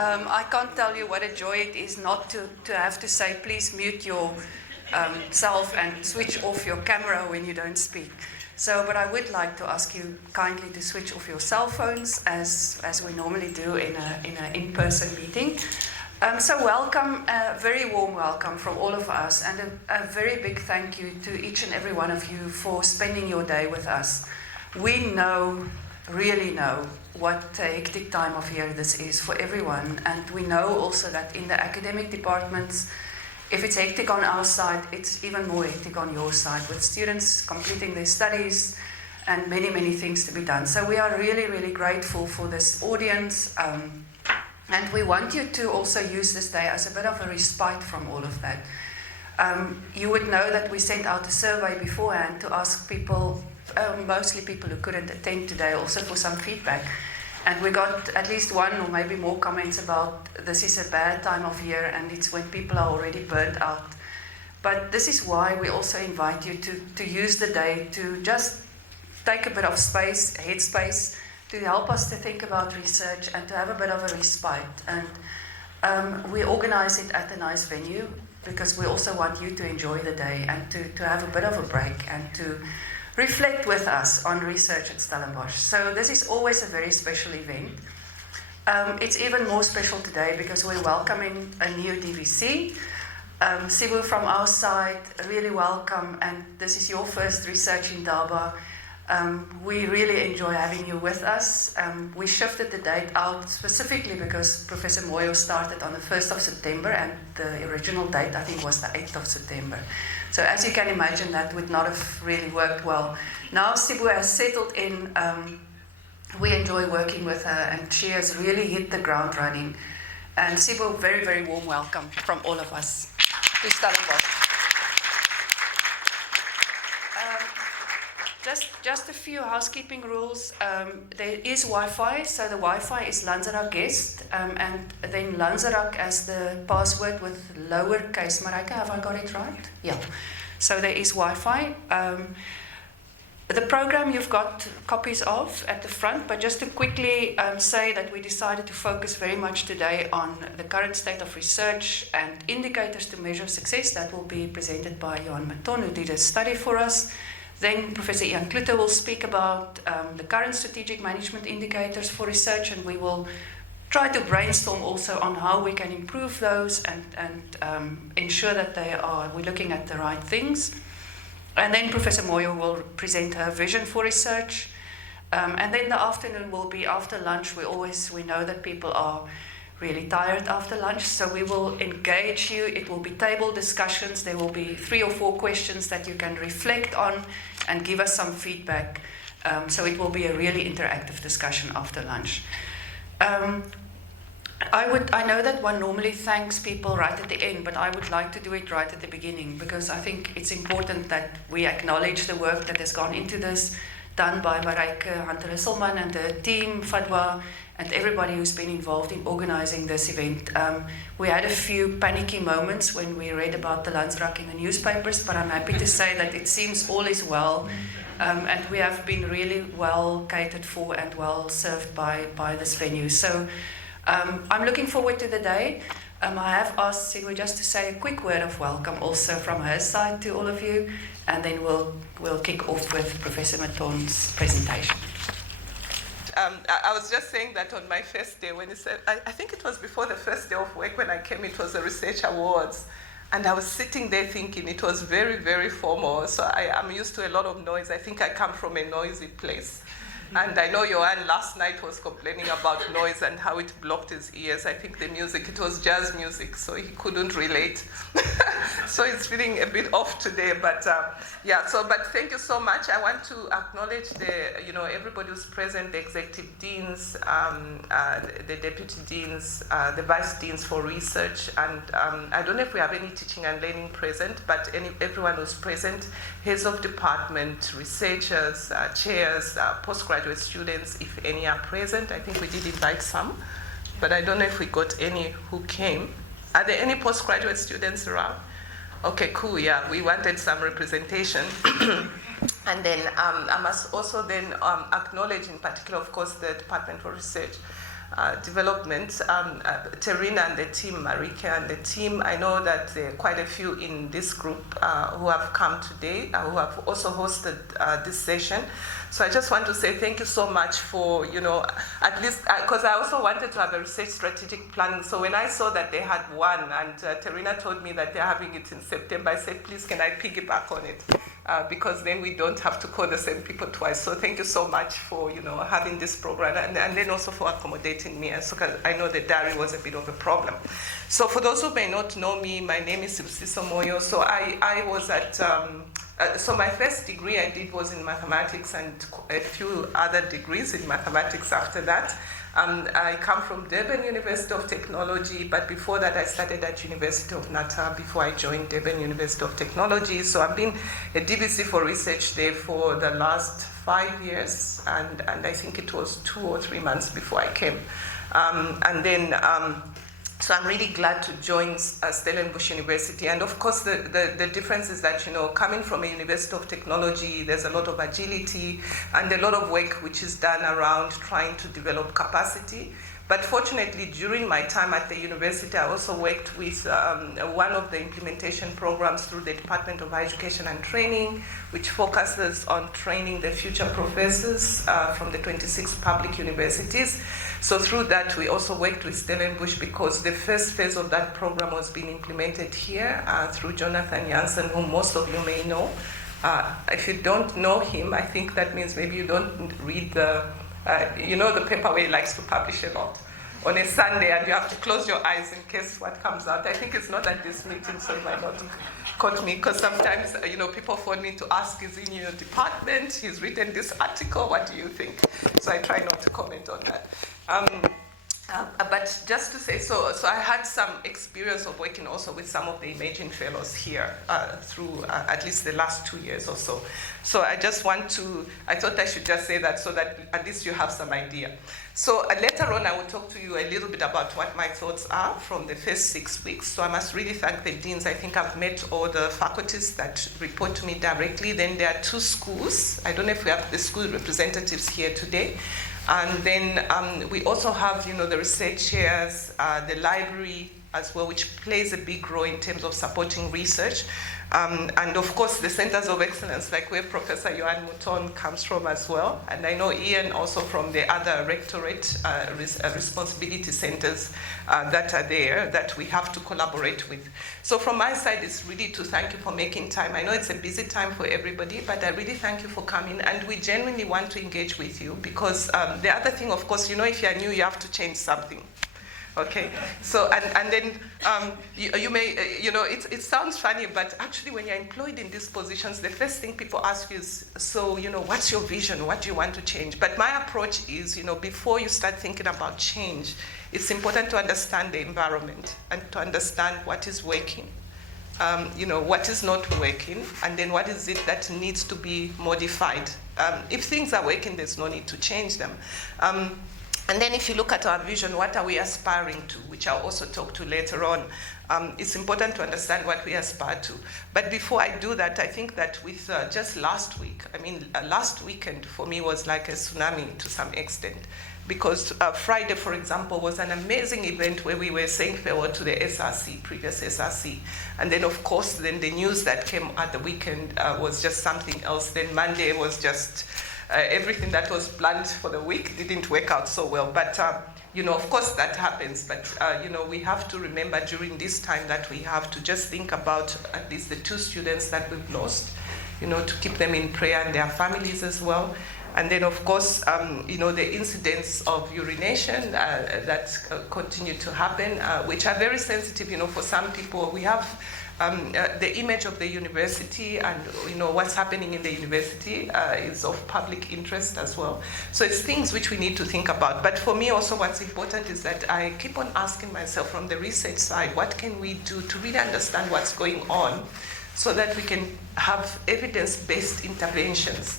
I can't tell you what a joy it is not to have to say, please mute your self and switch off your camera when you don't speak. So, but I would like to ask you kindly to switch off your cell phones as we normally do in an in-person meeting. So welcome, a very warm welcome from all of us, and a very big thank you to each and every one of you for spending your day with us. We know, really know, what a hectic time of year this is for everyone, and we know also that in the academic departments, if it's hectic on our side, it's even more hectic on your side, with students completing their studies and many, many things to be done. So we are really, really grateful for this audience, and we want you to also use this day as a bit of a respite from all of that. You would know that we sent out a survey beforehand to ask people, mostly people who couldn't attend today, also for some feedback. And we got at least one or maybe more comments about this is a bad time of year and it's when people are already burnt out. But this is why we also invite you to use the day to just take a bit of space, headspace, to help us to think about research and to have a bit of a respite. And we organize it at a nice venue because we also want you to enjoy the day and to have a bit of a break and to reflect with us on research at Stellenbosch. So this is always a very special event. It's even more special today because we're welcoming a new DVC. Sibu, from our side, really welcome, and this is your first research in Daba. We really enjoy having you with us. We shifted the date out specifically because Professor Moyo started on the 1st of September and the original date I think was the 8th of September. So as you can imagine, that would not have really worked well. Now Sibu has settled in. We enjoy working with her and she has really hit the ground running. And Sibu, very, very warm welcome from all of us to Stellenbosch. Just a few housekeeping rules. There is Wi-Fi, so the Wi-Fi is Lanzarote guest, and then Lanzarote as the password with lowercase. Marika, have I got it right? Yeah. So there is Wi-Fi. The program you've got copies of at the front, but just to quickly say that we decided to focus very much today on the current state of research and indicators to measure success. That will be presented by Johan Maton, who did a study for us. Then Professor Ian Klutter will speak about the current strategic management indicators for research, and we will try to brainstorm also on how we can improve those and ensure that we're looking at the right things. And then Professor Moyo will present her vision for research. And then the afternoon will be after lunch. We know that people are really tired after lunch, so we will engage you. It will be table discussions. There will be 3 or 4 questions that you can reflect on and give us some feedback. So it will be a really interactive discussion after lunch. I know that one normally thanks people right at the end, but I would like to do it right at the beginning because I think it's important that we acknowledge the work that has gone into this, done by Marijke Hunter-Risselman and the team, Fadwa, and everybody who's been involved in organizing this event. We had a few panicky moments when we read about the Landsraak in the newspapers, but I'm happy to say that it seems all is well, and we have been really well catered for and well served by this venue. So I'm looking forward to the day. I have asked Sibu just to say a quick word of welcome also from her side to all of you, and then we'll kick off with Professor Maton's presentation. I was just saying that on my first day when he said, I think it was before the first day of work when I came, it was the Research Awards. And I was sitting there thinking it was very, very formal. So I'm used to a lot of noise. I think I come from a noisy place. And I know Johan last night was complaining about noise and how it blocked his ears. I think the music, it was jazz music, so he couldn't relate. So he's feeling a bit off today, but but thank you so much. I want to acknowledge everybody who's present, the executive deans, the deputy deans, the vice deans for research, and I don't know if we have any teaching and learning present, but everyone who's present, heads of department, researchers, chairs, postgraduate students, if any are present. I think we did invite some, but I don't know if we got any who came. Are there any postgraduate students around? Okay, cool, yeah, we wanted some representation. And then I must also then acknowledge in particular, of course, the Department for Research. development. Therina and the team, Marika and the team, I know that there are quite a few in this group who have come today, who have also hosted this session. So I just want to say thank you so much for, at least, because I also wanted to have a research strategic planning. So when I saw that they had one, and Therina told me that they're having it in September, I said, please, can I piggyback on it? Because then we don't have to call the same people twice. So thank you so much for, having this program, and then also for accommodating me. So I know the diary was a bit of a problem. So for those who may not know me, my name is Sibusiso Moyo. So I was at, so my first degree I did was in mathematics and a few other degrees in mathematics after that. I come from Durban University of Technology, but before that I studied at University of Natal before I joined Durban University of Technology. So I've been a DVC for research there for the last 5 years, and I think it was 2 or 3 months before I came. So I'm really glad to join Stellenbosch University. And of course, the difference is that, coming from a University of Technology, there's a lot of agility and a lot of work which is done around trying to develop capacity. But fortunately, during my time at the university, I also worked with one of the implementation programs through the Department of Higher Education and Training, which focuses on training the future professors from the 26 public universities. So through that, we also worked with Stellenbosch because the first phase of that program was being implemented here through Jonathan Jansen, whom most of you may know. If you don't know him, I think that means maybe you don't read the the paper where he likes to publish a lot on a Sunday, and you have to close your eyes in case what comes out. I think it's not at this meeting, so it might not caught me, because sometimes, people phone me to ask, is he in your department? He's written this article, what do you think? So I try not to comment on that. But just to say, so I had some experience of working also with some of the emerging fellows here through at least the last 2 years or so. So I thought I should just say that so that at least you have some idea. So later on, I will talk to you a little bit about what my thoughts are from the first 6 weeks. So I must really thank the deans. I think I've met all the faculties that report to me directly. Then there are 2 schools. I don't know if we have the school representatives here today. And then we also have, the research chairs, the library as well, which plays a big role in terms of supporting research. And of course, the centers of excellence, like where Professor Johan Mouton comes from as well. And I know Ian also from the other rectorate responsibility centers that are there that we have to collaborate with. So from my side, it's really to thank you for making time. I know it's a busy time for everybody, but I really thank you for coming. And we genuinely want to engage with you because the other thing, of course, if you're new, you have to change something. Okay, so and then you may, it sounds funny, but actually when you're employed in these positions, the first thing people ask you is, so, what's your vision? What do you want to change? But my approach is, before you start thinking about change, it's important to understand the environment and to understand what is working, what is not working, and then what is it that needs to be modified. If things are working, there's no need to change them. And then if you look at our vision, what are we aspiring to, which I'll also talk to later on. It's important to understand what we aspire to. But before I do that, I think that with just last week, last weekend for me was like a tsunami to some extent. Because Friday, for example, was an amazing event where we were saying farewell to the SRC, previous SRC. And then, of course, then the news that came at the weekend was just something else. Then Monday was just everything that was planned for the week didn't work out so well. But, of course that happens. But, we have to remember during this time that we have to just think about at least the 2 students that we've lost, to keep them in prayer and their families as well. And then, of course, the incidents of urination that continue to happen, which are very sensitive, for some people. We have the image of the university and, what's happening in the university is of public interest as well. So it's things which we need to think about. But for me also what's important is that I keep on asking myself from the research side, what can we do to really understand what's going on so that we can have evidence-based interventions.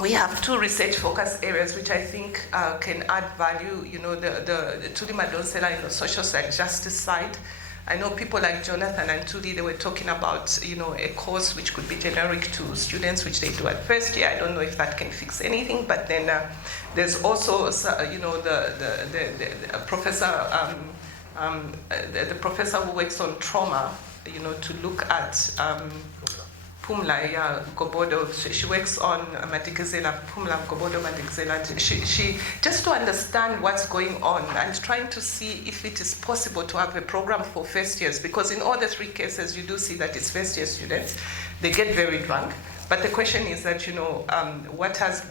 We have 2 research focus areas which I think can add value, the Tuli Madonsela in the social side, justice side, I know people like Jonathan and Tudi, they were talking about, a course which could be generic to students, which they do at first year. I don't know if that can fix anything, but then there's also, the professor, the professor who works on trauma, to look at Pumla, Gobodo. She works on Madikizela, Pumla, Gobodo, Madikizela. She just to understand what's going on and trying to see if it is possible to have a program for first years, because in all the three cases you do see that it's first year students. They get very drunk. But the question is that, what has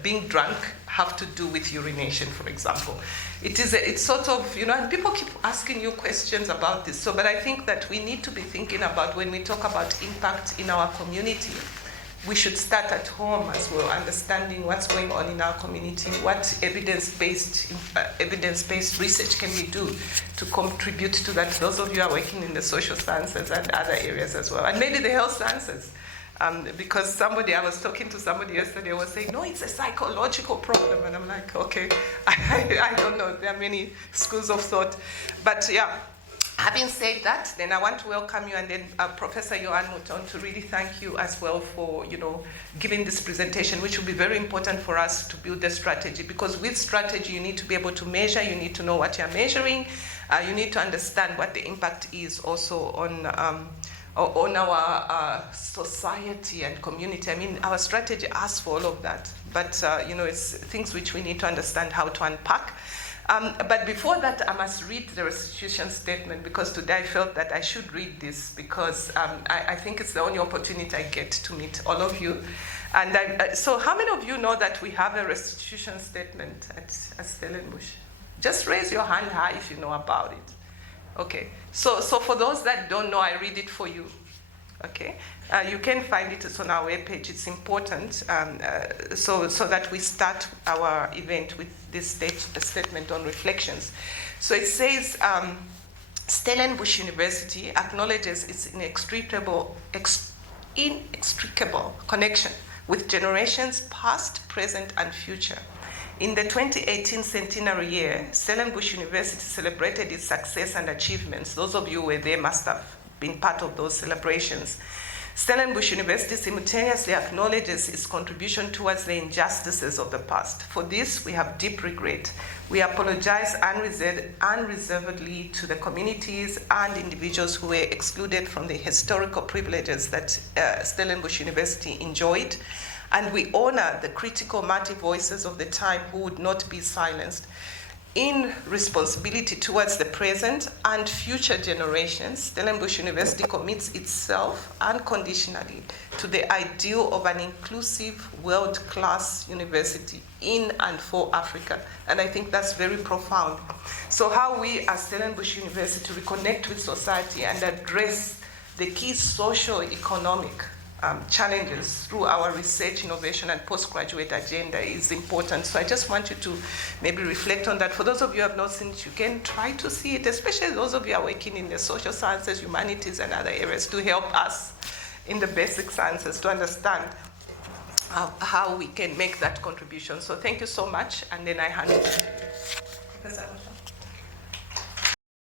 being drunk have to do with urination, for example? It's sort of, and people keep asking you questions about this. So, but I think that we need to be thinking about, when we talk about impact in our community, we should start at home as well, understanding what's going on in our community, what evidence-based research can we do to contribute to that. Those of you who are working in the social sciences and other areas as well, and maybe the health sciences. Because I was talking to somebody yesterday, was saying, no, it's a psychological problem. And I'm like, okay, I don't know. There are many schools of thought. But yeah, having said that, then I want to welcome you, and then Professor Johan Mouton, to really thank you as well for, giving this presentation, which will be very important for us to build the strategy. Because with strategy, you need to be able to measure, you need to know what you're measuring, you need to understand what the impact is also on our society and community. I mean, our strategy asks for all of that, but it's things which we need to understand how to unpack. But before that, I must read the restitution statement, because today I felt that I should read this, because I think it's the only opportunity I get to meet all of you. And so how many of you know that we have a restitution statement at Stellenbosch? Just raise your hand high if you know about it. Okay, so for those that don't know, I read it for you. Okay, you can find it. It's on our webpage. It's important, so that we start our event with this statement on reflections. So it says, Stellenbosch University acknowledges its inextricable connection with generations past, present, and future. In the 2018 centenary year, Stellenbosch University celebrated its success and achievements. Those of you who were there must have been part of those celebrations. Stellenbosch University simultaneously acknowledges its contribution towards the injustices of the past. For this, we have deep regret. We apologize unreservedly to the communities and individuals who were excluded from the historical privileges that Stellenbosch University enjoyed. And we honor the critical mighty voices of the time who would not be silenced. In responsibility towards the present and future generations, Stellenbosch University commits itself unconditionally to the ideal of an inclusive world-class university in and for Africa. And I think that's very profound. So how we as Stellenbosch University reconnect with society and address the key socio-economic challenges through our research, innovation, and postgraduate agenda is important. So I just want you to maybe reflect on that. For those of you who have not seen it, you can try to see it, especially those of you who are working in the social sciences, humanities, and other areas, to help us in the basic sciences to understand how we can make that contribution. So thank you so much, and then I hand it to Professor.